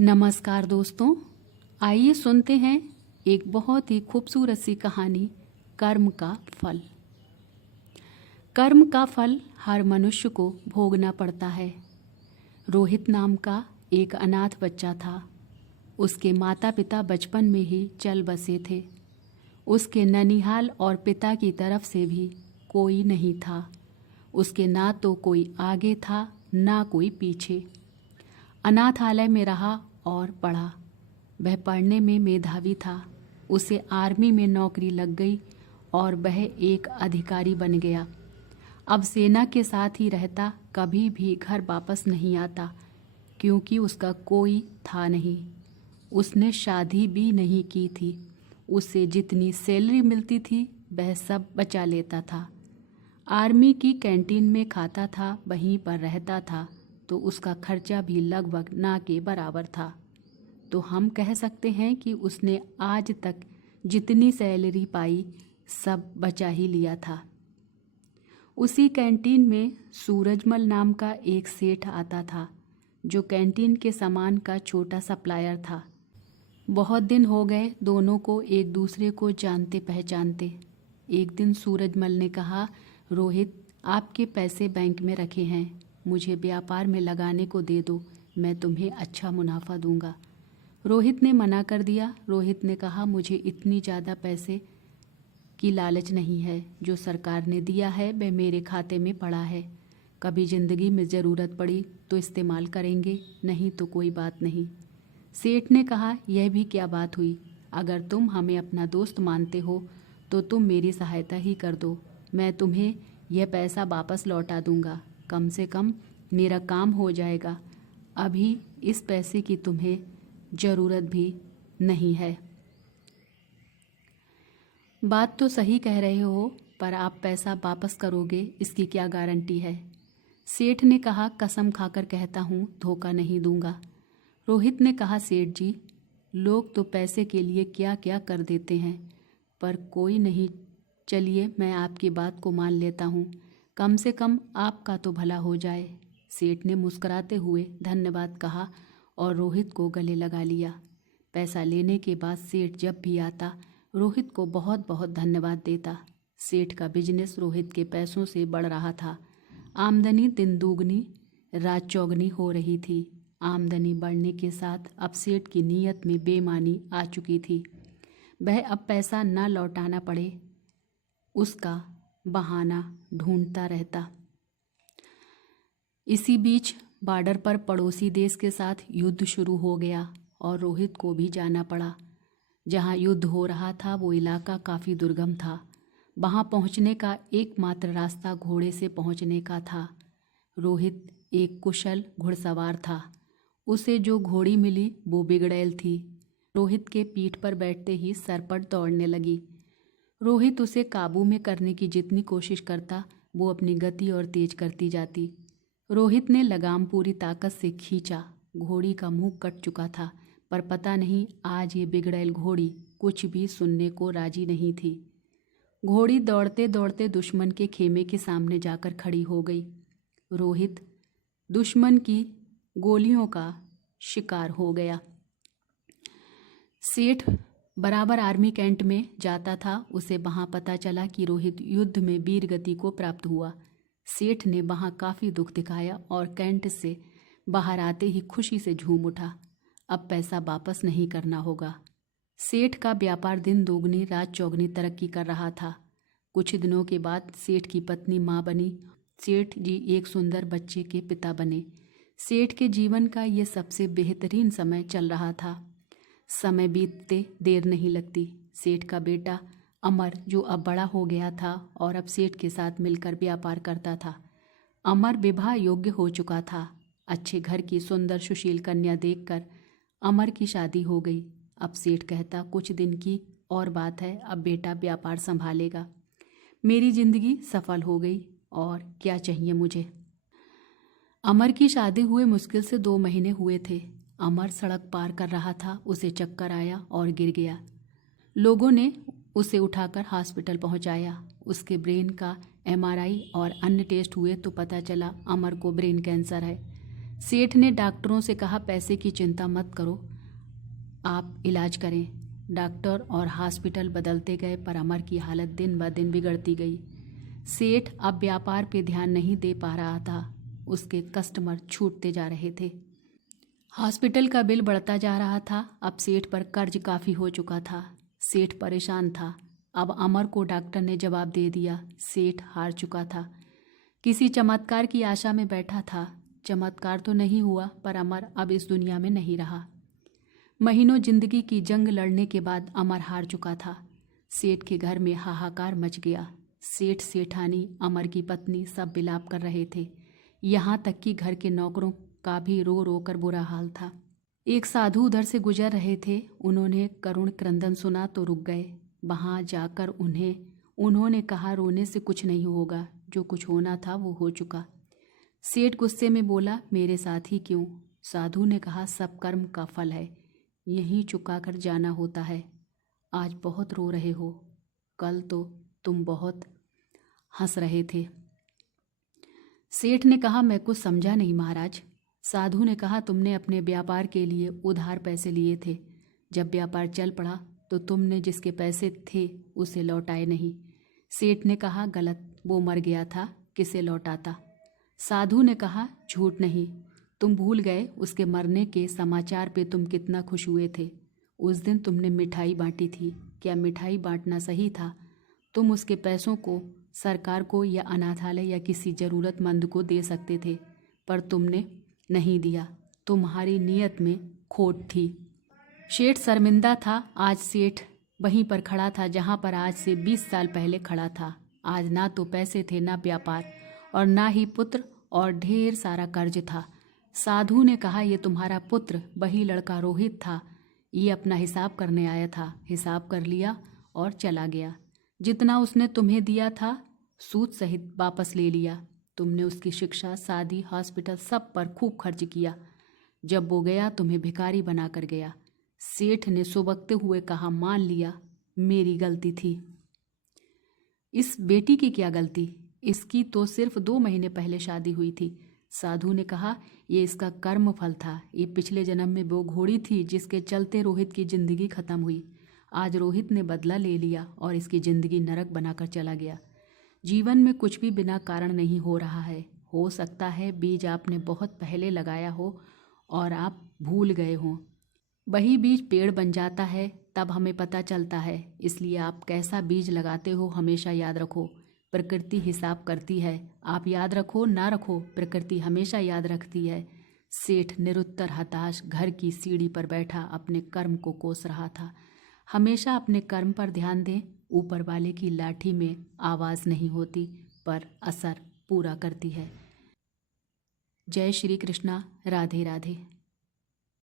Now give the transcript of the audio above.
नमस्कार दोस्तों, आइए सुनते हैं एक बहुत ही खूबसूरत सी कहानी कर्म का फल। कर्म का फल हर मनुष्य को भोगना पड़ता है। रोहित नाम का एक अनाथ बच्चा था। उसके माता पिता बचपन में ही चल बसे थे। उसके ननिहाल और पिता की तरफ से भी कोई नहीं था। उसके ना तो कोई आगे था ना कोई पीछे। अनाथालय में रहा और पढ़ा। वह पढ़ने में मेधावी था। उसे आर्मी में नौकरी लग गई और वह एक अधिकारी बन गया। अब सेना के साथ ही रहता, कभी भी घर वापस नहीं आता, क्योंकि उसका कोई था नहीं। उसने शादी भी नहीं की थी। उसे जितनी सैलरी मिलती थी वह सब बचा लेता था। आर्मी की कैंटीन में खाता था, वहीं पर रहता था, तो उसका खर्चा भी लगभग ना के बराबर था। तो हम कह सकते हैं कि उसने आज तक जितनी सैलरी पाई सब बचा ही लिया था। उसी कैंटीन में सूरजमल नाम का एक सेठ आता था, जो कैंटीन के सामान का छोटा सप्लायर था। बहुत दिन हो गए दोनों को एक दूसरे को जानते पहचानते। एक दिन सूरजमल ने कहा, रोहित, आपके पैसे बैंक में रखे हैं, मुझे व्यापार में लगाने को दे दो, मैं तुम्हें अच्छा मुनाफा दूंगा। रोहित ने मना कर दिया। रोहित ने कहा, मुझे इतनी ज़्यादा पैसे की लालच नहीं है। जो सरकार ने दिया है वह मेरे खाते में पड़ा है। कभी ज़िंदगी में ज़रूरत पड़ी तो इस्तेमाल करेंगे, नहीं तो कोई बात नहीं। सेठ ने कहा, यह भी क्या बात हुई? अगर तुम हमें अपना दोस्त मानते हो तो तुम मेरी सहायता ही कर दो। मैं तुम्हें यह पैसा वापस लौटा दूंगा। कम से कम मेरा काम हो जाएगा। अभी इस पैसे की तुम्हें ज़रूरत भी नहीं है। बात तो सही कह रहे हो, पर आप पैसा वापस करोगे इसकी क्या गारंटी है? सेठ ने कहा, कसम खाकर कहता हूँ धोखा नहीं दूंगा। रोहित ने कहा, सेठ जी, लोग तो पैसे के लिए क्या क्या कर देते हैं, पर कोई नहीं। चलिए, मैं आपकी बात को मान लेता हूँ, कम से कम आपका तो भला हो जाए। सेठ ने मुस्कुराते हुए धन्यवाद कहा और रोहित को गले लगा लिया। पैसा लेने के बाद सेठ जब भी आता रोहित को बहुत बहुत धन्यवाद देता। सेठ का बिजनेस रोहित के पैसों से बढ़ रहा था। आमदनी दिन दुगनी रात चौगनी हो रही थी। आमदनी बढ़ने के साथ अब सेठ की नीयत में बेईमानी आ चुकी थी। वह अब पैसा न लौटाना पड़े उसका बहाना ढूंढता रहता। इसी बीच बॉर्डर पर पड़ोसी देश के साथ युद्ध शुरू हो गया और रोहित को भी जाना पड़ा। जहां युद्ध हो रहा था वो इलाका काफ़ी दुर्गम था। वहां पहुंचने का एकमात्र रास्ता घोड़े से पहुंचने का था। रोहित एक कुशल घुड़सवार था। उसे जो घोड़ी मिली वो बिगड़ैल थी। रोहित के पीठ पर बैठते ही सरपट दौड़ने लगी। रोहित उसे काबू में करने की जितनी कोशिश करता वो अपनी गति और तेज करती जाती। रोहित ने लगाम पूरी ताकत से खींचा। घोड़ी का मुंह कट चुका था, पर पता नहीं आज ये बिगड़ैल घोड़ी कुछ भी सुनने को राजी नहीं थी। घोड़ी दौड़ते दौड़ते दुश्मन के खेमे के सामने जाकर खड़ी हो गई। रोहित दुश्मन की गोलियों का शिकार हो गया। सेठ बराबर आर्मी कैंट में जाता था। उसे वहां पता चला कि रोहित युद्ध में वीर गति को प्राप्त हुआ। सेठ ने वहां काफ़ी दुख दिखाया और कैंट से बाहर आते ही खुशी से झूम उठा। अब पैसा वापस नहीं करना होगा। सेठ का व्यापार दिन दोगुनी रात चौगुनी तरक्की कर रहा था। कुछ दिनों के बाद सेठ की पत्नी माँ बनी। सेठ जी एक सुंदर बच्चे के पिता बने। सेठ के जीवन का ये सबसे बेहतरीन समय चल रहा था। समय बीतते देर नहीं लगती। सेठ का बेटा अमर, जो अब बड़ा हो गया था और अब सेठ के साथ मिलकर व्यापार करता था। अमर विवाह योग्य हो चुका था। अच्छे घर की सुंदर सुशील कन्या देखकर अमर की शादी हो गई। अब सेठ कहता, कुछ दिन की और बात है, अब बेटा व्यापार संभालेगा। मेरी जिंदगी सफल हो गई और क्या चाहिए मुझे। अमर की शादी हुए मुश्किल से 2 महीने हुए थे। अमर सड़क पार कर रहा था, उसे चक्कर आया और गिर गया। लोगों ने उसे उठाकर हॉस्पिटल पहुंचाया। उसके ब्रेन का MRI और अन्य टेस्ट हुए तो पता चला अमर को ब्रेन कैंसर है। सेठ ने डॉक्टरों से कहा, पैसे की चिंता मत करो, आप इलाज करें। डॉक्टर और हॉस्पिटल बदलते गए पर अमर की हालत दिन ब दिन बिगड़ती गई। सेठ अब व्यापार पे ध्यान नहीं दे पा रहा था। उसके कस्टमर छूटते जा रहे थे। हॉस्पिटल का बिल बढ़ता जा रहा था। अब सेठ पर कर्ज काफ़ी हो चुका था। सेठ परेशान था। अब अमर को डॉक्टर ने जवाब दे दिया। सेठ हार चुका था। किसी चमत्कार की आशा में बैठा था। चमत्कार तो नहीं हुआ, पर अमर अब इस दुनिया में नहीं रहा। महीनों जिंदगी की जंग लड़ने के बाद अमर हार चुका था। सेठ के घर में हाहाकार मच गया। सेठ, सेठानी, अमर की पत्नी सब विलाप कर रहे थे। यहाँ तक कि घर के नौकरों का भी रो रो कर बुरा हाल था। एक साधु उधर से गुजर रहे थे। उन्होंने करुण क्रंदन सुना तो रुक गए। वहाँ जाकर उन्होंने कहा, रोने से कुछ नहीं होगा, जो कुछ होना था वो हो चुका। सेठ गुस्से में बोला, मेरे साथ ही क्यों? साधु ने कहा, सब कर्म का फल है, यहीं चुका कर जाना होता है। आज बहुत रो रहे हो, कल तो तुम बहुत हंस रहे थे। सेठ ने कहा, मैं कुछ समझा नहीं महाराज। साधु ने कहा, तुमने अपने व्यापार के लिए उधार पैसे लिए थे। जब व्यापार चल पड़ा तो तुमने जिसके पैसे थे उसे लौटाए नहीं। सेठ ने कहा, गलत, वो मर गया था, किसे लौटाता? साधु ने कहा, झूठ नहीं, तुम भूल गए उसके मरने के समाचार पे तुम कितना खुश हुए थे। उस दिन तुमने मिठाई बांटी थी। क्या मिठाई बांटना सही था? तुम उसके पैसों को सरकार को या अनाथालय या किसी ज़रूरतमंद को दे सकते थे, पर तुमने नहीं दिया। तुम्हारी नीयत में खोट थी। सेठ शर्मिंदा था। आज सेठ वहीं पर खड़ा था जहाँ पर आज से 20 साल पहले खड़ा था। आज ना तो पैसे थे, ना व्यापार, और ना ही पुत्र, और ढेर सारा कर्ज था। साधु ने कहा, ये तुम्हारा पुत्र, वही लड़का रोहित था। ये अपना हिसाब करने आया था। हिसाब कर लिया और चला गया। जितना उसने तुम्हें दिया था सूद सहित वापस ले लिया। तुमने उसकी शिक्षा, शादी, हॉस्पिटल सब पर खूब खर्च किया। जब वो गया तुम्हें भिखारी बना कर गया। सेठ ने सुबकते हुए कहा, मान लिया, मेरी गलती थी। इस बेटी की क्या गलती? इसकी तो सिर्फ 2 महीने पहले शादी हुई थी। साधु ने कहा, ये इसका कर्म फल था। ये पिछले जन्म में वो घोड़ी थी जिसके चलते रोहित की जिंदगी खत्म हुई। आज रोहित ने बदला ले लिया और इसकी जिंदगी नरक बनाकर चला गया। जीवन में कुछ भी बिना कारण नहीं हो रहा है। हो सकता है बीज आपने बहुत पहले लगाया हो और आप भूल गए हों। वही बीज पेड़ बन जाता है, तब हमें पता चलता है। इसलिए आप कैसा बीज लगाते हो हमेशा याद रखो। प्रकृति हिसाब करती है। आप याद रखो ना रखो, प्रकृति हमेशा याद रखती है। सेठ निरुत्तर हताश घर की सीढ़ी पर बैठा अपने कर्म को कोस रहा था। हमेशा अपने कर्म पर ध्यान दें। ऊपर वाले की लाठी में आवाज़ नहीं होती, पर असर पूरा करती है। जय श्री कृष्णा। राधे राधे।